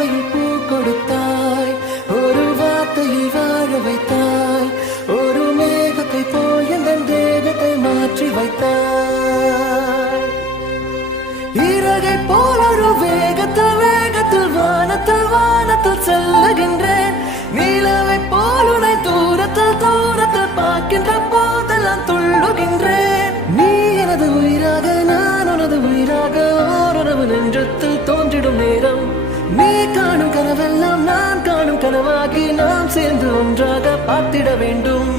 பார்வையில் பூ கொடுத்தாய், ஒரு வார்த்தையில் வாழ வைத்தாய், ஒரு மேகத்தை போல் என் தேகத்தை மாற்றி வைத்தாய். இறகை போல் ஒரு வேகத்தில் வேகத்தில் வானத்தில் வானத்தில் செல்லுகின்றேன். நீலவை போல் உன்னை தூரத்தில் தூரத்தில் பார்க்கின்ற போதெல்லாம் துள்ளுகின்றேன். நீ எனது உயிராக நான் உனது உயிராக ஓரளவு நெஞ்சத்தில் தோன்றிடும் நேரம். நீ காணும் கனவெல்லாம் நான் காணும் கனவாகி நாம் சேர்ந்து ஒன்றாக பார்த்திட வேண்டும்.